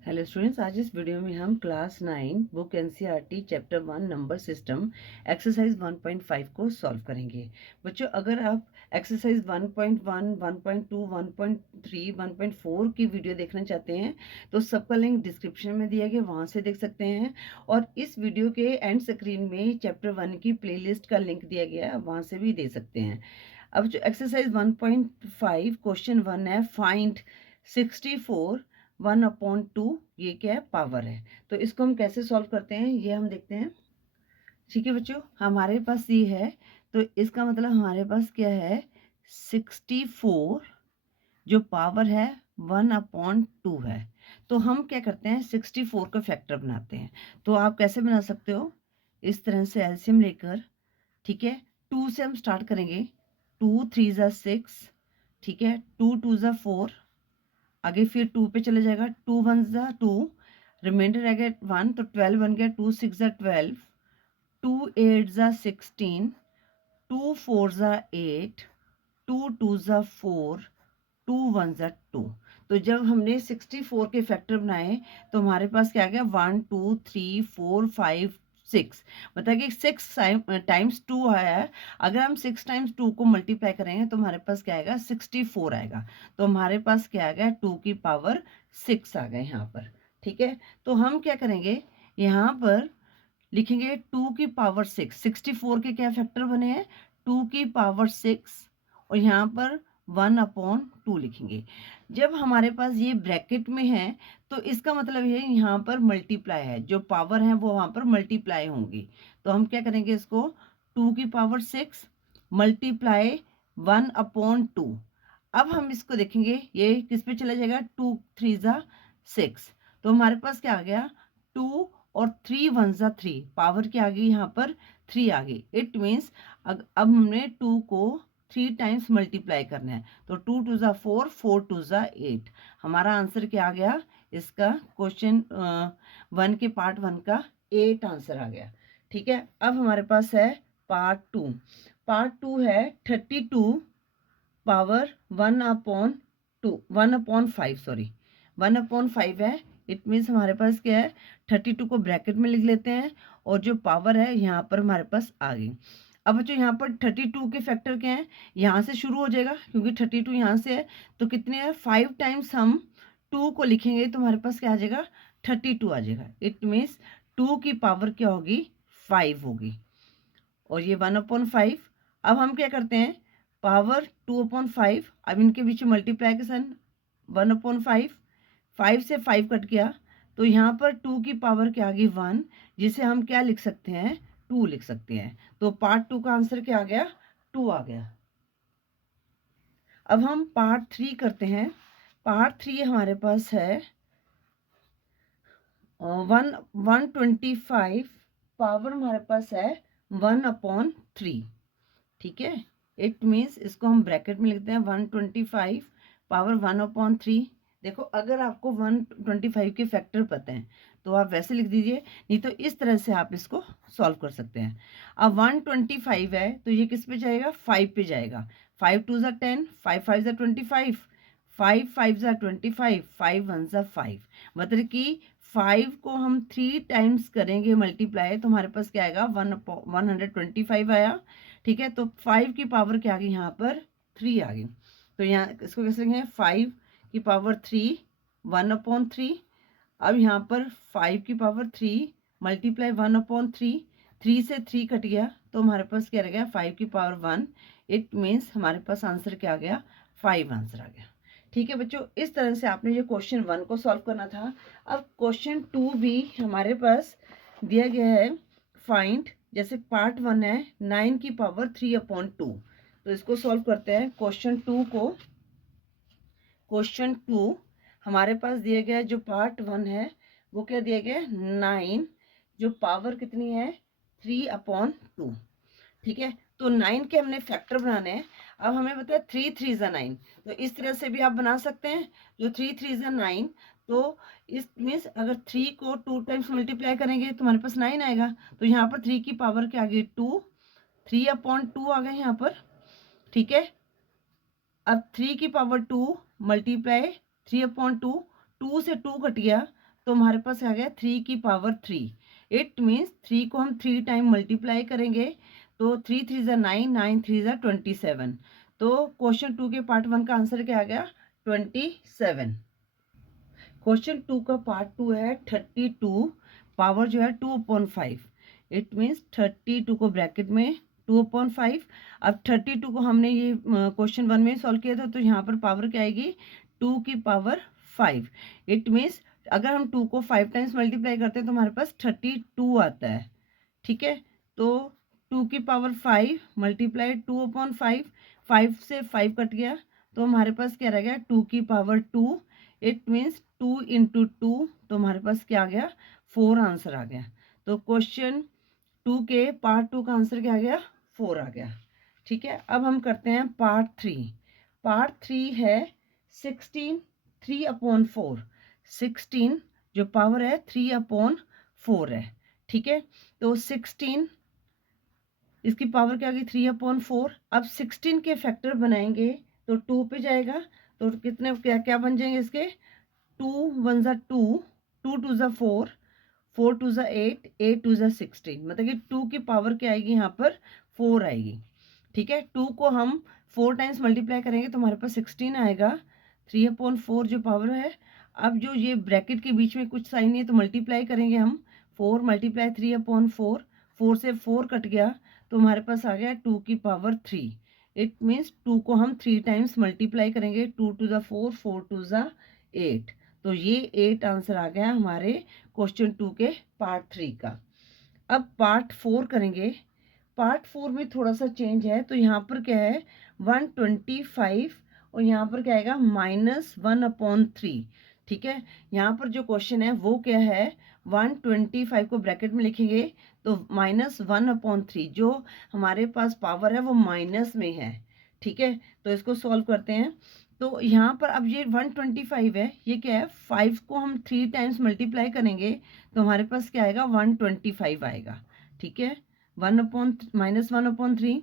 Hello students, आज इस video में हम class 9 book NCERT chapter 1 number system exercise 1.5 को सॉल्व करेंगे। बच्चों, अगर आप एक्सरसाइज 1.1, 1.2, 1.3, 1.4 की वीडियो देखना चाहते हैं तो सबका लिंक डिस्क्रिप्शन में दिया गया, वहां से देख सकते हैं। और इस वीडियो के एंड स्क्रीन में चैप्टर 1 की प्लेलिस्ट का लिंक दिया गया है, वहां से भी दे सकते हैं। अब जो एक्सरसाइज 1.5 क्वेश्चन 1 है, फाइंड 64 1/2, ये क्या है? पावर है। तो इसको हम कैसे सॉल्व करते हैं ये हम देखते हैं। ठीक है बच्चों, हमारे पास ये है, तो इसका मतलब हमारे पास क्या है? 64 जो पावर है 1/2 है। तो हम क्या करते हैं, 64 का फैक्टर बनाते हैं। तो आप कैसे बना सकते हो? इस तरह से एलसीएम लेकर, ठीक है, 2 से हम स्टार्ट करेंगे। 2 3 ज़ा 6, ठीक है, 2 2 ज़ा 4, आगे फिर 2 पे चले जाएगा, 2 1 ज़ा 2, रिमाइंडर रह गया 1, तो 12 बन गया, 2 6 ज़ा 12, 2 8 ज़ा 16, 2 4 ज़ा 8, 2 2 ज़ा 4, 2 1 ज़ा 2। तो जब हमने 64 के फैक्टर बनाए तो हमारे पास क्या आ गया? 1 2 3 4 5 6। मतलब कि 6 टाइम्स 2 आया है। अगर हम 6 टाइम्स 2 को मल्टीप्लाई करेंगे तो हमारे पास क्या आएगा? 64 आएगा। तो हमारे पास क्या आ गया? 2 की पावर 6 आ गए यहाँ पर। ठीक है, तो हम क्या करेंगे, यहाँ पर लिखेंगे 2 की पावर 6। 64 के क्या फैक्टर बने हैं? 2 की पावर 6, और यहाँ पर 1/2 लिखेंगे। जब हमारे पास ये ब्रैकेट में है तो इसका मतलब है यहाँ पर मल्टीप्लाई है, जो पावर है वो वहाँ पर मल्टीप्लाई होंगी। तो हम क्या करेंगे, इसको 2 की पावर 6 मल्टीप्लाई 1/2। अब हम इसको देखेंगे, ये किस पे चला जाएगा? 2 3 ज़ा 6, तो हमारे पास क्या आ गया? 2 और 3 1 ज़ा 3, पावर क्या आ गई यहाँ पर? 3 आ गई। इट मीन्स अब हमने 2 को 3 टाइम्स मल्टीप्लाई करना है। तो 2 2 ज़ा 4, 4 2 ज़ा 8। हमारा आंसर क्या आ गया? इसका क्वेश्चन 1 के पार्ट 1 का 8 आंसर आ गया। ठीक है, अब हमारे पास है पार्ट 2। पार्ट 2 है 32 पावर 1/2, 1/5, सॉरी 1/5 है। इट मीन्स हमारे पास क्या है? 32 को ब्रैकेट में लिख लेते हैं, और जो पावर है यहाँ पर हमारे पास आ गई। अब बच्चों, यहाँ पर 32 के फैक्टर क्या है? यहाँ से शुरू हो जाएगा, क्योंकि 32 यहाँ से है। तो कितने हैं? 5 टाइम्स हम 2 को लिखेंगे तो हमारे पास क्या आ जाएगा? 32 आ जाएगा। इट मीन्स 2 की पावर क्या होगी? 5 होगी। और ये 1/5। अब हम क्या करते हैं, पावर 2/5, अब इनके बीच में मल्टीप्लाई 1/5, 5 से 5 कट गया, तो यहाँ पर 2 की पावर क्या आ गई? 1, जिसे हम क्या लिख सकते हैं? 2 लिख सकते हैं। तो पार्ट 2 का आंसर क्या आ गया? 2 आ गया। अब हम पार्ट 3 करते हैं। पार्ट 3 हमारे पास है 125 पावर हमारे पास है 1/3। ठीक है, इट मीन्स इसको हम ब्रैकेट में लिखते हैं 125 पावर 1/3। देखो, अगर आपको 125 के फैक्टर पता है तो आप वैसे लिख दीजिए, नहीं तो इस तरह से आप इसको सॉल्व कर सकते हैं। अब 125 है तो ये किस पे जाएगा? 5 पे जाएगा। 5 2 ज़ा 10, 5 5 ज़ा 25, 5 5 ज़ा 25, 5 1 ज़ा 5। मतलब कि 5 को हम 3 टाइम्स करेंगे मल्टीप्लाई, तो हमारे पास क्या आएगा? 125 आया। ठीक है, तो 5 की पावर क्या आ गई? यहाँ पर 3 आ गई। तो यहाँ इसको कैसे लिखेंगे? 5 की पावर 3, 1/3। अब यहाँ पर 5 की पावर 3 मल्टीप्लाई 1/3, 3 से 3 कट गया, तो हमारे पास क्या रह गया? 5 की पावर 1। इट मीन्स हमारे पास आंसर क्या आ गया? 5 आंसर आ गया। ठीक है बच्चों, इस तरह से आपने जो क्वेश्चन 1 को सॉल्व करना था। अब क्वेश्चन 2 भी हमारे पास दिया गया है, फाइंड, जैसे पार्ट 1 है 9 की पावर 3/2। तो इसको सॉल्व करते हैं। क्वेश्चन 2 हमारे पास दिया गया है, जो पार्ट 1 है वो क्या दिया गया है? 9, जो पावर कितनी है? 3/2। ठीक है, तो 9 के हमने फैक्टर बनाने हैं। अब हमें पता है 3 3 ज़ा 9, तो इस तरह से भी आप बना सकते हैं, जो 3 3 ज़ा 9। तो इस मीन्स अगर 3 को 2 टाइम्स मल्टीप्लाई करेंगे तो हमारे पास 9 आएगा। तो यहाँ पर 3 की पावर क्या आ गई? 2, 3/2 आ गए यहाँ पर। ठीक है, अब 3 की पावर 2 मल्टीप्लाई 3/2, 2 से 2 कट गया, तो हमारे पास आ गया 3 की पावर 3। इट मीन्स 3 को हम 3 टाइम मल्टीप्लाई करेंगे तो 3 3 ज़ा 9, 9 3 ज़ा 27। तो क्वेश्चन 2 के पार्ट 1 का आंसर क्या आ गया? 27। क्वेश्चन 2 का पार्ट 2 है 32, पावर जो है 2/5। इट मीन्स 32 को ब्रैकेट में 2/5। अब 32 को हमने ये क्वेश्चन 1 में सॉल्व किया था, तो यहाँ पर पावर क्या आएगी? 2 की पावर 5। इट मीन्स अगर हम 2 को 5 टाइम्स मल्टीप्लाई करते हैं तो हमारे पास 32 आता है। ठीक है, तो 2 की पावर 5 मल्टीप्लाई 2/5, 5 से 5 कट गया तो हमारे पास क्या रह गया? 2 की पावर 2। इट मीन्स 2 इंटू 2, तो हमारे पास क्या आ गया? 4 आंसर आ गया। तो क्वेश्चन 2 के पार्ट 2 का आंसर क्या आ गया? 4 आ गया। ठीक है, अब हम करते हैं पार्ट 3। पार्ट 3 है 16, 3/4। 16 जो पावर है 3/4 है। ठीक है, तो 16 इसकी पावर क्या होगी? 3/4। अब 16 के फैक्टर बनाएंगे तो 2 पे जाएगा, तो कितने क्या क्या बन जाएंगे इसके? 2 1 ज़ा 2, 2 2 ज़ा 4, 4 2 ज़ा 8, 8 2 ज़ा 16। मतलब कि 2 की पावर क्या आएगी? यहाँ पर 4 आएगी। ठीक है, 2 को हम 4 टाइम्स मल्टीप्लाई करेंगे तो हमारे पास 16 आएगा। 3/4 जो पावर है, अब जो ये ब्रैकेट के बीच में कुछ साइन है तो मल्टीप्लाई करेंगे हम। 4 मल्टीप्लाई 3/4, 4 से 4 कट गया तो हमारे पास आ गया 2 की पावर 3। इट मीन्स 2 को हम 3 टाइम्स मल्टीप्लाई करेंगे। 2 2 ज़ा 4, 4 2 ज़ा 8। तो ये 8 आंसर आ गया हमारे क्वेश्चन 2 के पार्ट 3 का। अब पार्ट 4 करेंगे। पार्ट 4 में थोड़ा सा चेंज है, तो यहाँ पर क्या है? 125 और यहाँ पर क्या आएगा? -1/3। ठीक है, यहाँ पर जो क्वेश्चन है वो क्या है? 125 को ब्रैकेट में लिखेंगे तो -1/3, जो हमारे पास पावर है वो माइनस में है। ठीक है, तो इसको सॉल्व करते हैं। तो यहाँ पर अब ये 125 है, ये क्या है? 5 को हम 3 टाइम्स मल्टीप्लाई करेंगे तो हमारे पास क्या आएगा? 125 आएगा। ठीक है, -1/3।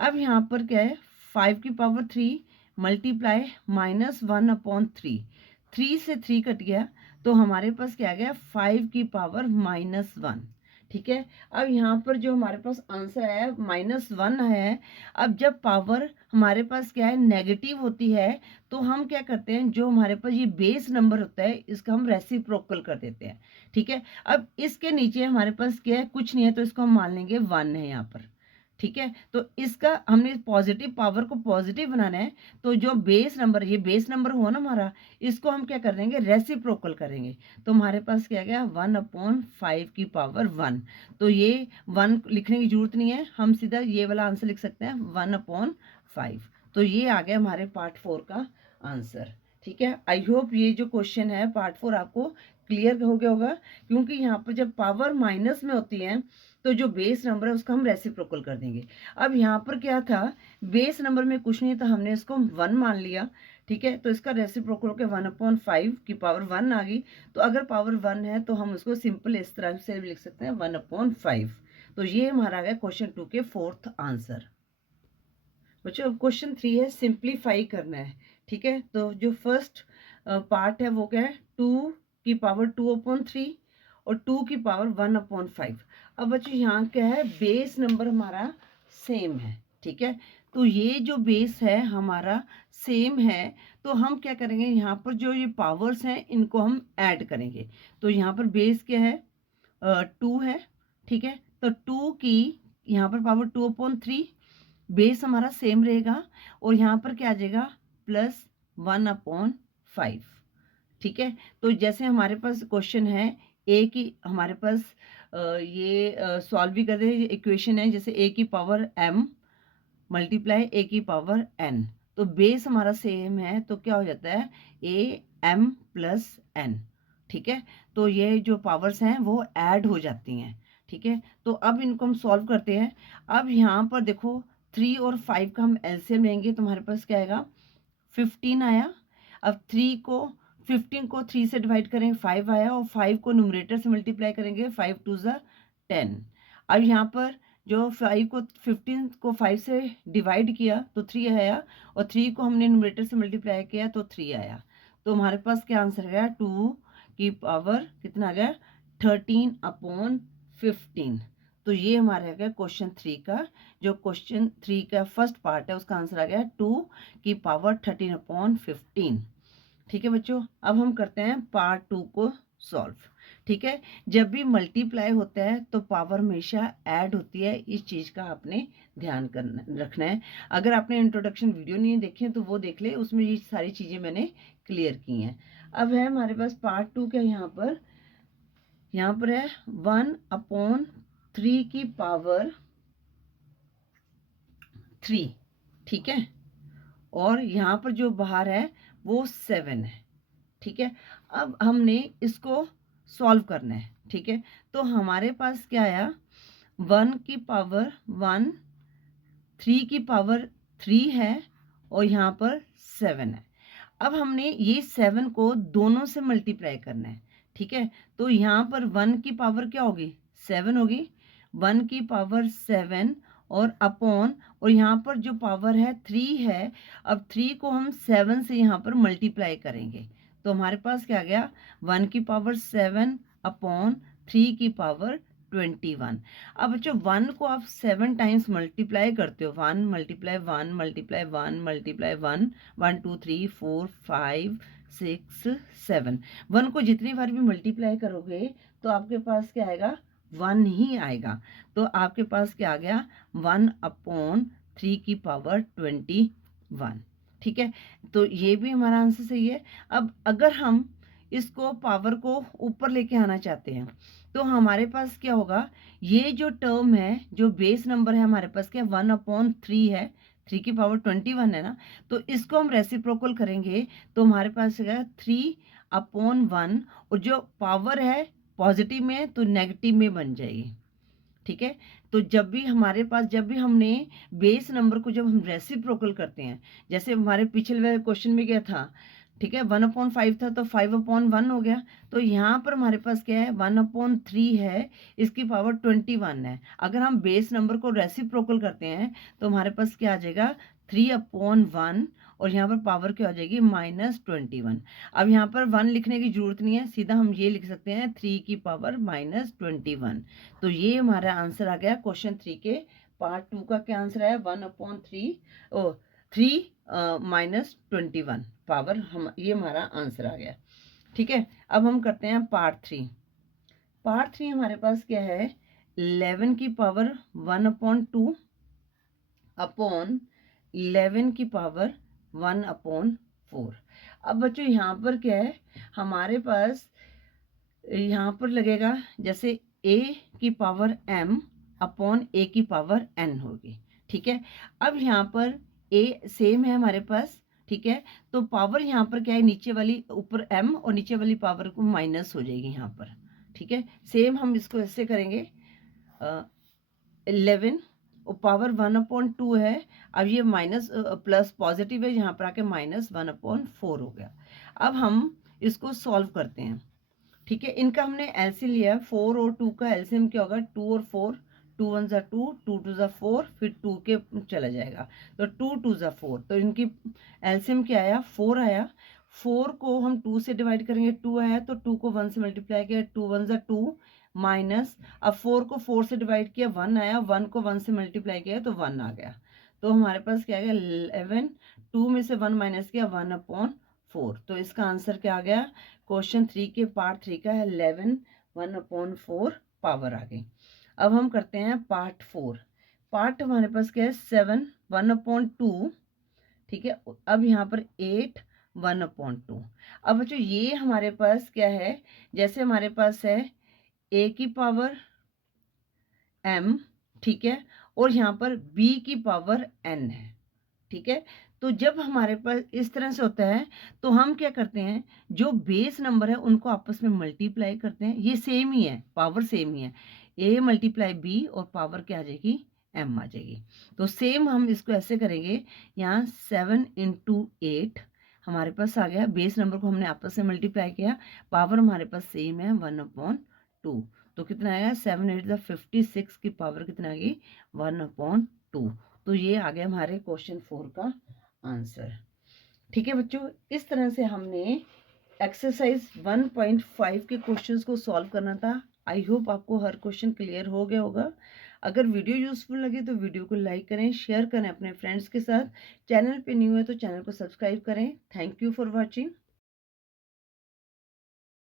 अब यहाँ पर क्या है? 5 की पावर 3 मल्टीप्लाई -1/3, 3 से 3 कट गया तो हमारे पास क्या आ गया? 5 की पावर -1। ठीक है, अब यहाँ पर जो हमारे पास आंसर है -1 है। अब जब पावर हमारे पास क्या है? नेगेटिव होती है, तो हम क्या करते हैं? जो हमारे पास ये बेस नंबर होता है इसका हम रेसिप्रोकल कर देते हैं। ठीक है, अब इसके नीचे हमारे पास क्या है? कुछ नहीं है, तो इसको हम मान लेंगे 1 है यहाँ पर। ठीक है, तो इसका हमने पॉजिटिव पावर को पॉजिटिव बनाना है, तो जो बेस नंबर, ये बेस नंबर हुआ ना हमारा, इसको हम क्या कर देंगे? रेसिप्रोकल करेंगे। तो हमारे पास क्या गया? 1/5 की पावर 1। तो ये 1 लिखने की जरूरत नहीं है, हम सीधा ये वाला आंसर लिख सकते हैं 1/5। तो ये आ गया हमारे पार्ट 4 का आंसर। ठीक है, आई होप ये जो क्वेश्चन है पार्ट 4 आपको क्लियर हो गया होगा, क्योंकि यहाँ पर जब पावर माइनस में होती है तो जो बेस नंबर है उसका हम रेसिप्रोकल कर देंगे। अब यहाँ पर क्या था? बेस नंबर में कुछ नहीं था, हमने इसको 1 मान लिया। ठीक है, तो इसका रेसिप्रोकल के 1/5 की पावर 1 आ गई। तो अगर पावर 1 है तो हम उसको सिंपल इस तरह से भी लिख सकते हैं 1/5। तो ये हमारा है क्वेश्चन 2 के 4th आंसर। बच्चों क्वेश्चन 3 है सिंप्लीफाई करना है। ठीक है, तो जो फर्स्ट पार्ट है वो क्या है? 2 की पावर 2/3 और 2 की पावर 1/5। अब बच्चों यहाँ क्या है? बेस नंबर हमारा सेम है। ठीक है, तो ये जो बेस है हमारा सेम है, तो हम क्या करेंगे? यहाँ पर जो ये पावर्स हैं इनको हम ऐड करेंगे। तो यहाँ पर बेस क्या है? 2 है। ठीक है, तो 2 की यहाँ पर पावर 2/3, बेस हमारा सेम रहेगा और यहाँ पर क्या आ जाएगा? +1/5। ठीक है, तो जैसे हमारे पास क्वेश्चन है ए की, हमारे पास ये सॉल्व भी कर दे, इक्वेशन है जैसे ए की पावर m मल्टीप्लाई ए की पावर n। तो बेस हमारा सेम है तो क्या हो जाता है? am+n। ठीक है, तो ये जो पावर्स हैं वो ऐड हो जाती हैं। ठीक है, तो अब इनको हम सॉल्व करते हैं। अब यहाँ पर देखो 3 और 5 का हम एलसीएम लेंगे तो हमारे पास क्या आएगा? 15 आया। अब 15 को 3 से डिवाइड करेंगे 5 आया, और 5 को न्यूमरेटर से मल्टीप्लाई करेंगे 5 2 ज़ा 10। अब यहाँ पर जो 15 को 5 से डिवाइड किया तो 3 आया, और 3 को हमने न्यूमरेटर से मल्टीप्लाई किया तो 3 आया। तो हमारे पास क्या आंसर आया? 2 की पावर कितना आ गया 13/15। तो ये हमारा आ गया क्वेश्चन 3 का, जो क्वेश्चन 3 का फर्स्ट पार्ट है उसका आंसर आ गया 2 की पावर 13/15। ठीक है बच्चों, अब हम करते हैं पार्ट 2 को सॉल्व। ठीक है, जब भी मल्टीप्लाई होता है तो पावर हमेशा ऐड होती है, इस चीज़ का आपने ध्यान रखना है। अगर आपने इंट्रोडक्शन वीडियो नहीं देखे तो वो देख ले, उसमें ये सारी चीज़ें मैंने क्लियर की हैं। अब है हमारे पास पार्ट 2 का, यहाँ पर है 1/3 की पावर 3। ठीक है, और यहाँ पर जो बाहर है वो 7 है। ठीक है, अब हमने इसको सॉल्व करना है। ठीक है, तो हमारे पास क्या आया 1 की पावर 1, 3 की पावर 3 है और यहाँ पर 7 है। अब हमने ये 7 को दोनों से मल्टीप्लाई करना है। ठीक है, तो यहाँ पर 1 की पावर क्या होगी 7 होगी, 1 की पावर 7 और अपॉन, और यहाँ पर जो पावर है 3 है। अब 3 को हम 7 से यहाँ पर मल्टीप्लाई करेंगे तो हमारे पास क्या आ गया 1 की पावर 7 अपॉन 3 की पावर 21। अब बच्चों 1 को आप 7 टाइम्स मल्टीप्लाई करते हो, 1 मल्टीप्लाई 1 मल्टीप्लाई 1 मल्टीप्लाई 1, 1 2 3 4 5 6 7। 1 को जितनी बार भी मल्टीप्लाई करोगे तो आपके पास क्या आएगा 1 ही आएगा। तो आपके पास क्या आ गया 1/3 की पावर 21। ठीक है, तो ये भी हमारा आंसर सही है। अब अगर हम इसको पावर को ऊपर लेके आना चाहते हैं तो हमारे पास क्या होगा, ये जो टर्म है, जो बेस नंबर है हमारे पास क्या 1/3 है, 3 की पावर 21 है ना, तो इसको हम रेसिप्रोकल करेंगे तो हमारे पास है 3/1, और जो पावर है पॉजिटिव में तो नेगेटिव में बन जाएगी। ठीक है, तो जब भी हमारे पास, जब भी हमने बेस नंबर को जब हम रेसिप्रोकल करते हैं, जैसे हमारे पिछले क्वेश्चन में क्या था, ठीक है 1/5 था तो 5/1 हो गया। तो यहाँ पर हमारे पास क्या है 1/3 है, इसकी पावर 21 है। अगर हम बेस नंबर को रेसिप्रोकल करते हैं तो हमारे पास क्या आ जाएगा 3/1, और यहाँ पर पावर क्या हो जाएगी -21। अब यहाँ पर 1 लिखने की जरूरत नहीं है, सीधा हम ये लिख सकते हैं 3 की पावर -21। तो ये हमारा आंसर आ गया क्वेश्चन 3 के पार्ट 2 का। क्या आंसर है 1/3 ओ 3 -21 पावर, हम ये हमारा आंसर आ गया। ठीक है, अब हम करते हैं पार्ट 3। पार्ट 3 हमारे पास क्या है 11 की पावर 1/2 अपॉन 11 की पावर 1/4। अब बच्चों यहाँ पर क्या है हमारे पास, यहाँ पर लगेगा जैसे a की पावर m अपॉन a की पावर n होगी। ठीक है, अब यहाँ पर a सेम है हमारे पास। ठीक है, तो पावर यहाँ पर क्या है, नीचे वाली ऊपर m और नीचे वाली पावर को माइनस हो जाएगी यहाँ पर। ठीक है, सेम हम इसको ऐसे करेंगे 11 और पावर 1/2 है। अब ये माइनस प्लस पॉजिटिव है, यहाँ पर आके -1/4 हो गया। अब हम इसको सॉल्व करते हैं। ठीक है, इनका हमने एलसीएम लिया, 4 और 2 का एलसीएम क्या होगा 2 और 4, 2 1 ज़ा 2, 2 2 ज़ा 4, फिर 2 के चला जाएगा तो 2 2 ज़ा 4। तो इनकी एलसीएम क्या आया 4 आया। 4 को हम 2 से डिवाइड करेंगे 2 आया, तो 2 को 1 से मल्टीप्लाई किया 2 1 ज़ा 2 माइनस, अब 4 को 4 से डिवाइड किया 1 आया, 1 को 1 से मल्टीप्लाई किया तो 1 आ गया। तो हमारे पास क्या आ गया 11, 2 में से 1 माइनस किया 1/4। तो इसका आंसर क्या आ गया क्वेश्चन 3 के पार्ट 3 का है 11 1/4 पावर आ गई। अब हम करते हैं पार्ट 4। पार्ट हमारे पास क्या है 7 1/2। ठीक है, अब यहाँ पर 8 1/2। अब बच्चों ये हमारे पास क्या है, जैसे हमारे पास है a की पावर m, ठीक है, और यहाँ पर b की पावर n है। ठीक है, तो जब हमारे पास इस तरह से होता है तो हम क्या करते हैं, जो बेस नंबर है उनको आपस में मल्टीप्लाई करते हैं। ये सेम ही है, पावर सेम ही है, a मल्टीप्लाई b और पावर क्या आ जाएगी m आ जाएगी। तो सेम हम इसको ऐसे करेंगे, यहाँ 7 × 8 हमारे पास आ गया, बेस नंबर को हमने आपस में मल्टीप्लाई किया, पावर हमारे पास सेम है 1/2। तो कितना आएगा 7 8 56 की पावर कितना आ गई 1/2। तो ये आ गया हमारे क्वेश्चन 4 का आंसर। ठीक है बच्चों, इस तरह से हमने एक्सरसाइज 1.5 के क्वेश्चंस को सॉल्व करना था। आई होप आपको हर क्वेश्चन क्लियर हो गया होगा। अगर वीडियो यूजफुल लगे तो वीडियो को लाइक करें, शेयर करें अपने फ्रेंड्स के साथ। चैनल पे न्यू है तो चैनल को सब्सक्राइब करें। Thank you for watching.